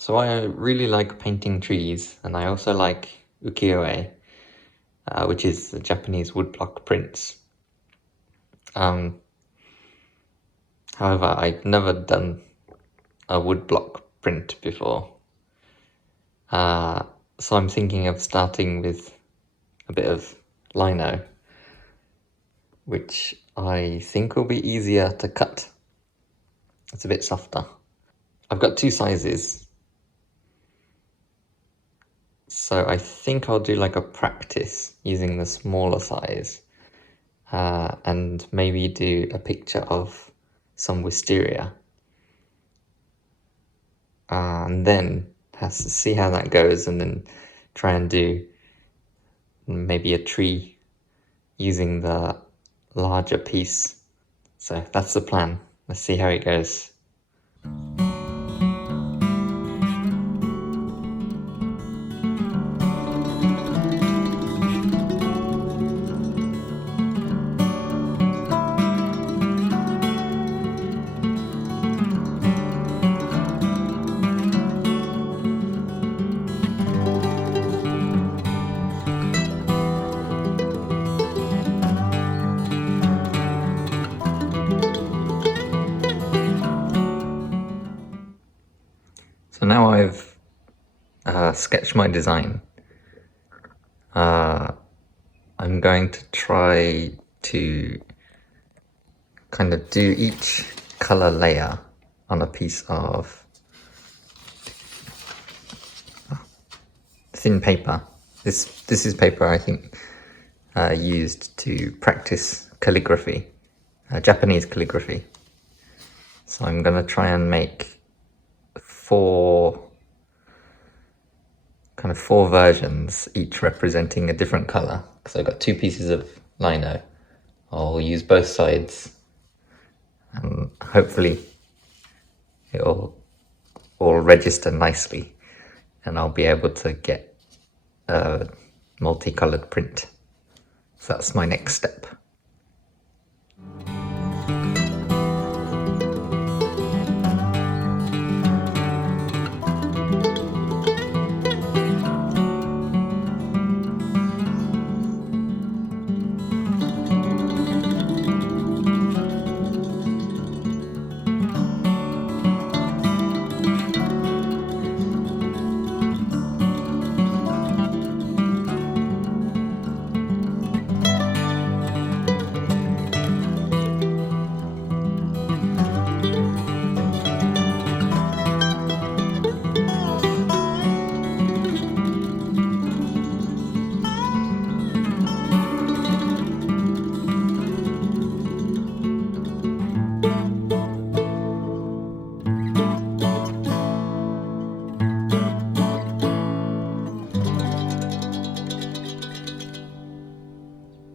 So I really like painting trees, and I also like ukiyo-e, which is the Japanese woodblock prints. However, I've never done a woodblock print before. So I'm thinking of starting with a bit of lino, which I think will be easier to cut. It's a bit softer. I've got two sizes, so I think I'll do like a practice using the smaller size, and maybe do a picture of some wisteria, and then has to see how that goes, and then try and do maybe a tree using the larger piece. So that's the plan. Let's see how it goes. So now I've sketched my design. I'm going to try to kind of do each color layer on a piece of thin paper. This is paper I think used to practice calligraphy, Japanese calligraphy. So I'm gonna try and make four versions, each representing a different color. Because I've got two pieces of lino. I'll use both sides, and hopefully it'll all register nicely, and I'll be able to get a multicolored print. So that's my next step.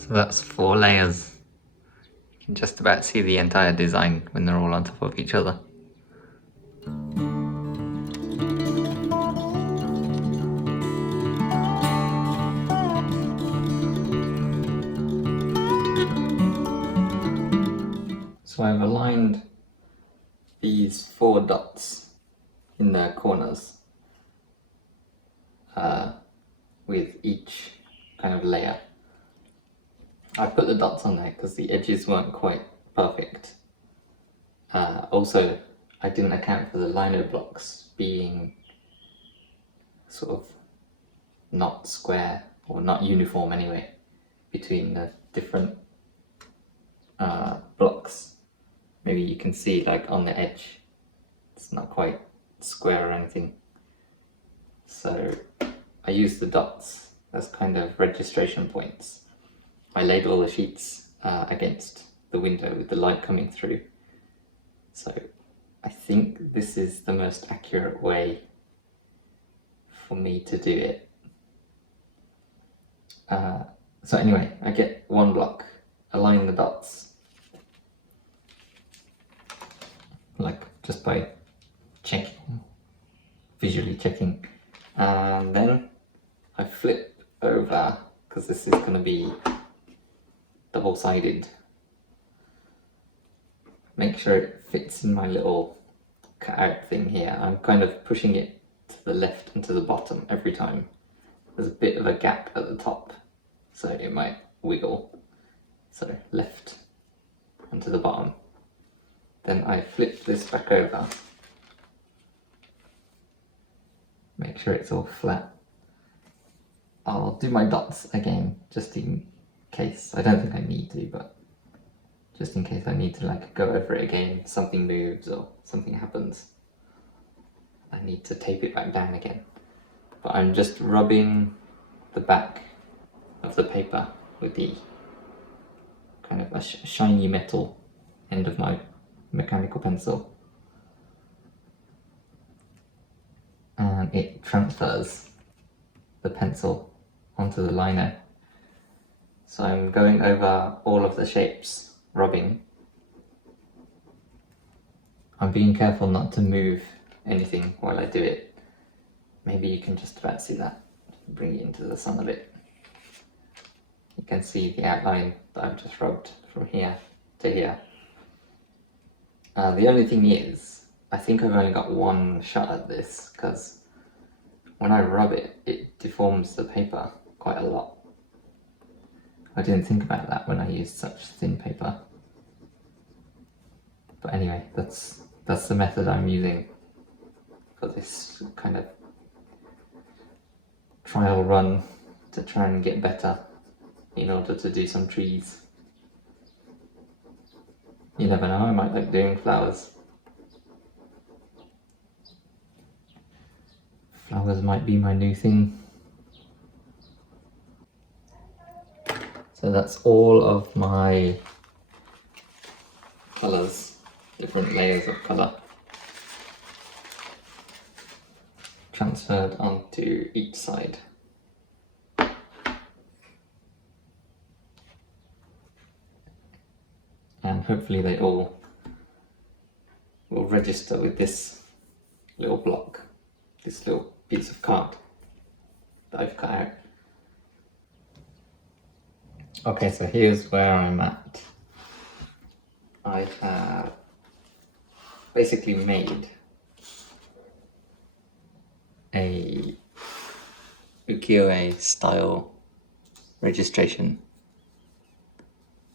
So that's 4 layers. You can just about see the entire design when they're all on top of each other. So I've aligned these 4 dots in the corners with each kind of layer. I put the dots on there because the edges weren't quite perfect. Also, I didn't account for the lino blocks being sort of not square, or not uniform anyway, between the different blocks. Maybe you can see like on the edge it's not quite square or anything. So I used the dots as kind of registration points. I laid all the sheets against the window with the light coming through. So I think this is the most accurate way for me to do it. So anyway, I get one block, align the dots, like just by checking, visually checking, and then I flip over, because this is going to be double-sided. Make sure it fits in my little cutout thing here. I'm kind of pushing it to the left and to the bottom every time. There's a bit of a gap at the top, so it might wiggle. So left and to the bottom. Then I flip this back over. Make sure it's all flat. I'll do my dots again, just in case. I don't think I need to, but just in case I need to like go over it again, something moves or something happens. I need to tape it back down again. But I'm just rubbing the back of the paper with the kind of a shiny metal end of my mechanical pencil. And it transfers the pencil onto the liner. So I'm going over all of the shapes, rubbing. I'm being careful not to move anything while I do it. Maybe you can just about see that. Bring it into the sun a bit. You can see the outline that I've just rubbed from here to here. The only thing is, I think I've only got one shot at this, because when I rub it, it deforms the paper quite a lot. I didn't think about that when I used such thin paper. But anyway, that's the method I'm using for this kind of trial run to try and get better in order to do some trees. You never know, I might like doing flowers. Flowers might be my new thing. So that's all of my colours, different layers of colour, transferred onto each side. And hopefully they all will register with this little block, this little piece of card that I've cut out. Okay, so here's where I'm at. I have basically made a ukiyo-e style registration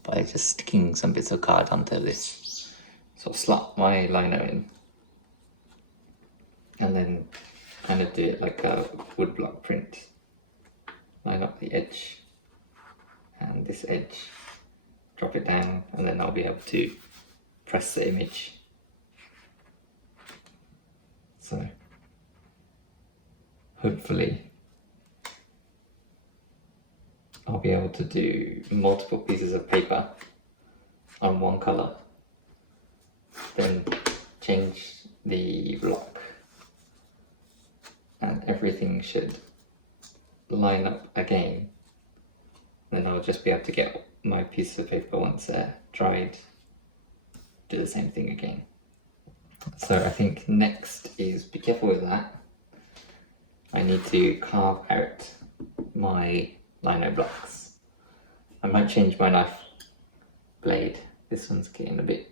by just sticking some bits of card onto this. So slot my lino in and then kind of do it like a woodblock print. Line up the edge and this edge, drop it down, and then I'll be able to press the image. So hopefully I'll be able to do multiple pieces of paper on one colour, then change the block, and everything should line up again. Then I'll just be able to get my piece of paper once they're dried, do the same thing again. So I think next is be careful with that. I need to carve out my lino blocks. I might change my knife blade. This one's getting a bit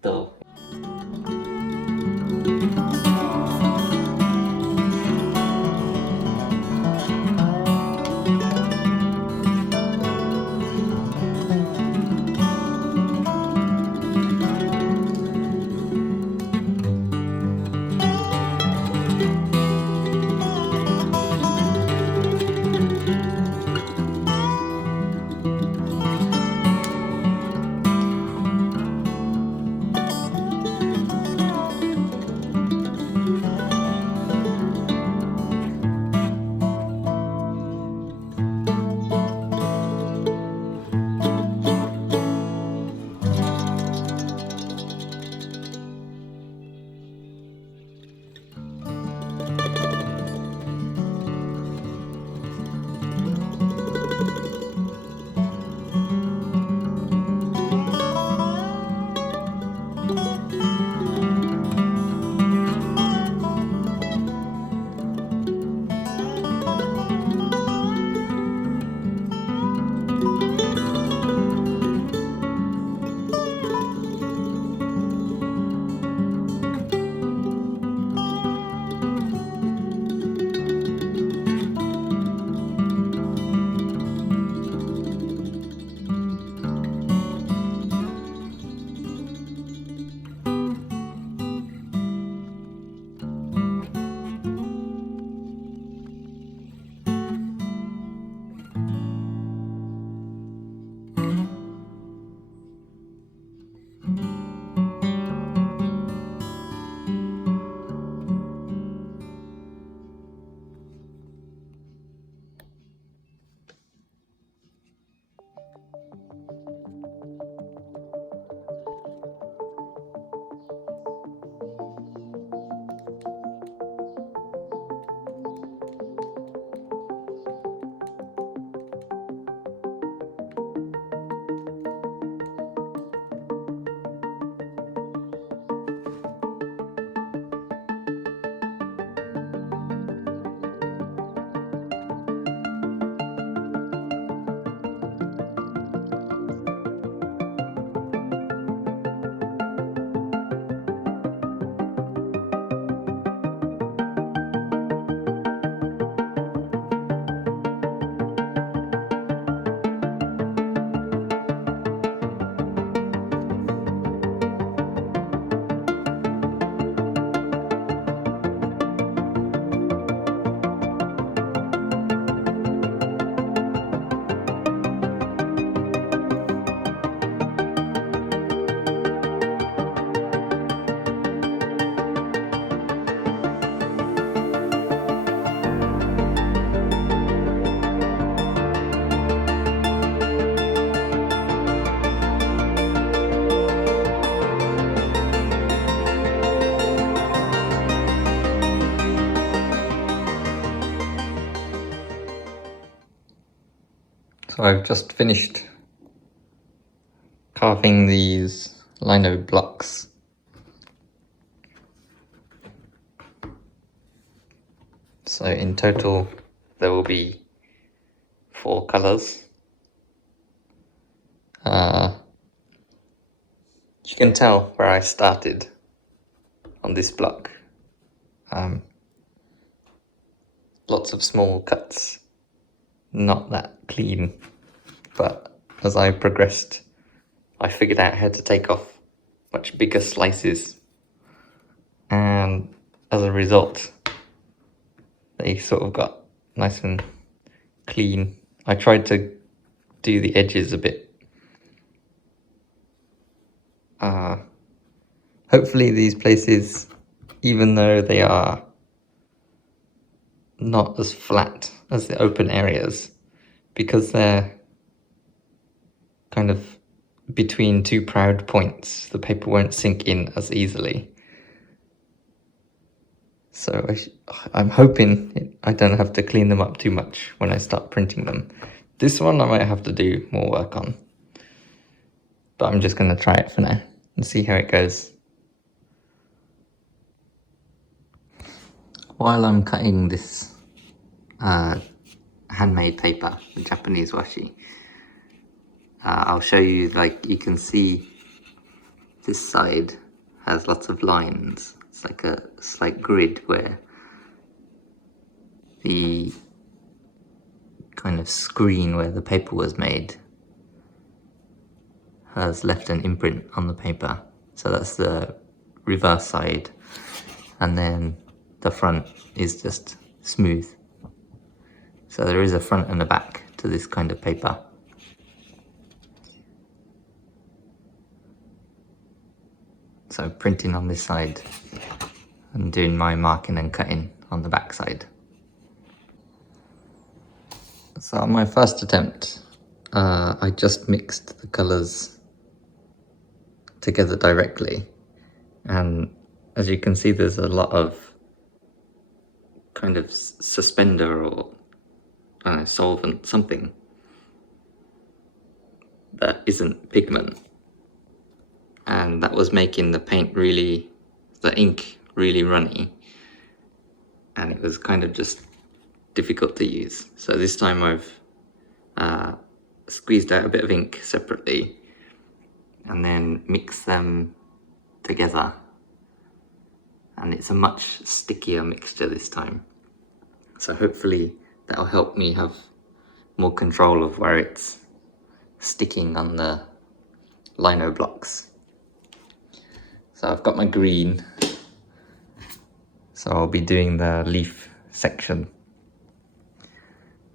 dull. So I've just finished carving these lino blocks. So in total there will be 4 colours. You can tell where I started on this block. Lots of small cuts, not that clean, but as I progressed I figured out how to take off much bigger slices, and as a result they sort of got nice and clean. I tried to do the edges a bit. Hopefully these places, even though they are not as flat as the open areas, because they're kind of between 2 proud points, the paper won't sink in as easily. So I'm hoping I don't have to clean them up too much when I start printing them. This one I might have to do more work on, but I'm just going to try it for now and see how it goes. While I'm cutting this handmade paper, the Japanese washi, I'll show you, like, you can see this side has lots of lines. It's like a slight grid where the kind of screen where the paper was made has left an imprint on the paper. So that's the reverse side, and then the front is just smooth. So there is a front and a back to this kind of paper. So printing on this side and doing my marking and cutting on the back side. So on my first attempt, I just mixed the colours together directly, and as you can see there's a lot of kind of suspender or solvent, something that isn't pigment, and that was making the paint really, the ink really runny, and it was kind of just difficult to use. So this time I've squeezed out a bit of ink separately and then mixed them together, and it's a much stickier mixture this time. So hopefully that'll help me have more control of where it's sticking on the lino blocks. So I've got my green, so I'll be doing the leaf section.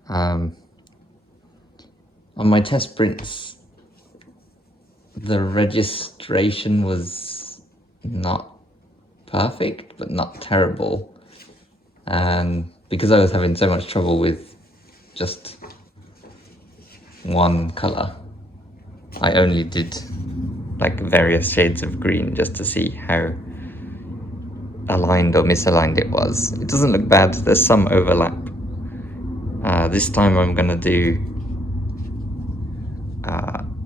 On my test prints, the registration was not perfect, but not terrible. And because I was having so much trouble with just one color, I only did like various shades of green just to see how aligned or misaligned it was. It doesn't look bad, there's some overlap. This time I'm gonna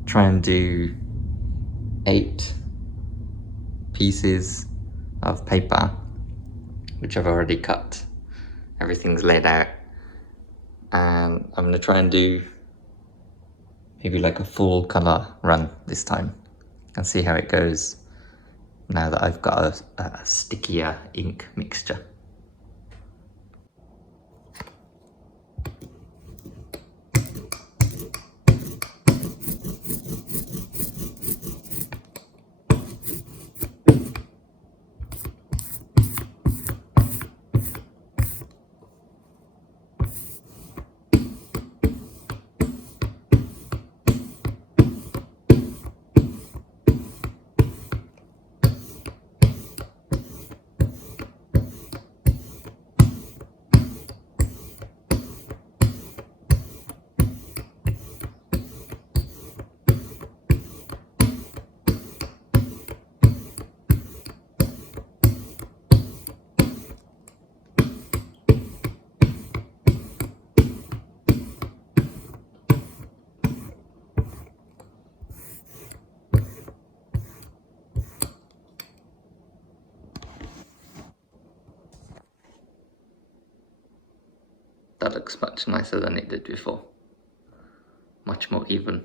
try and do 8 pieces of paper, which I've already cut. Everything's laid out, and I'm gonna try and do maybe like a full color run this time and see how it goes now that I've got a stickier ink mixture. That looks much nicer than it did before. Much more even.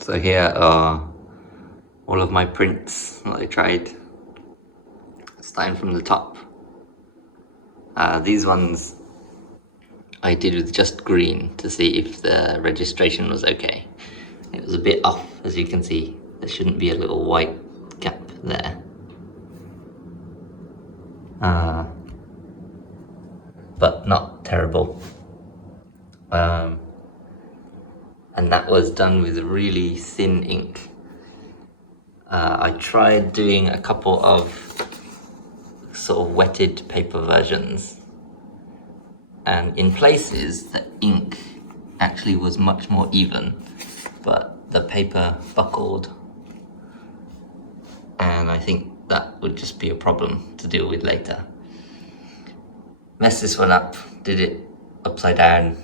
So here are all of my prints that I tried, starting from the top. These ones I did with just green to see if the registration was okay. It was a bit off, as you can see. There shouldn't be a little white gap there. But not terrible. And that was done with really thin ink. I tried doing a couple of sort of wetted paper versions, and in places the ink actually was much more even, but the paper buckled, and I think that would just be a problem to deal with later. Messed this one up, did it upside down.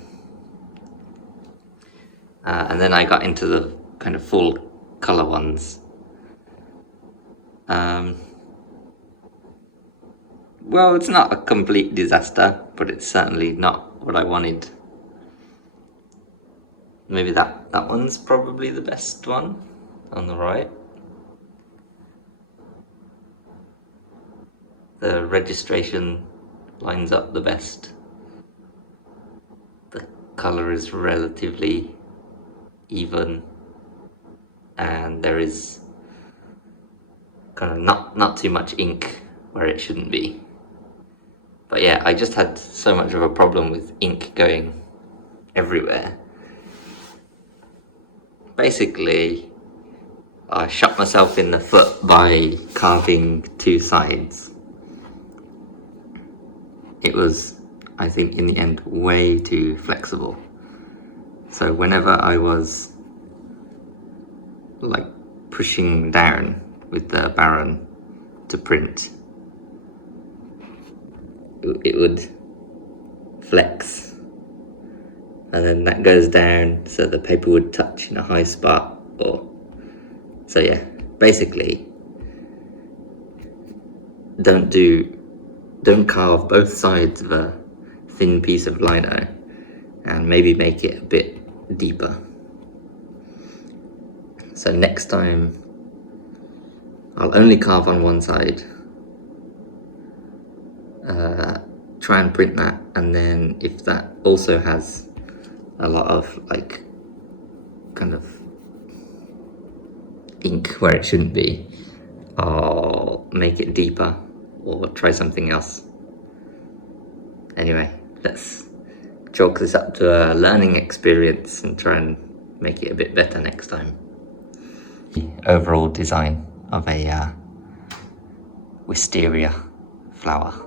And then I got into the kind of full color ones. Well, it's not a complete disaster, but it's certainly not what I wanted. Maybe that one's probably the best one on the right. The registration lines up the best. The color is relatively even, and there is kind of not too much ink where it shouldn't be. But yeah, I just had so much of a problem with ink going everywhere. Basically, I shot myself in the foot by carving two sides. It was, I think, in the end, way too flexible. So whenever I was like pushing down with the Baron to print, it would flex, and then that goes down so the paper would touch in a high spot. So yeah, basically don't carve both sides of a thin piece of lino, and maybe make it a bit deeper. So next time I'll only carve on one side, try and print that, and then if that also has a lot of like kind of ink where it shouldn't be, I'll make it deeper or try something else. Anyway, let's chalk this up to a learning experience and try and make it a bit better next time. The overall design of a wisteria flower.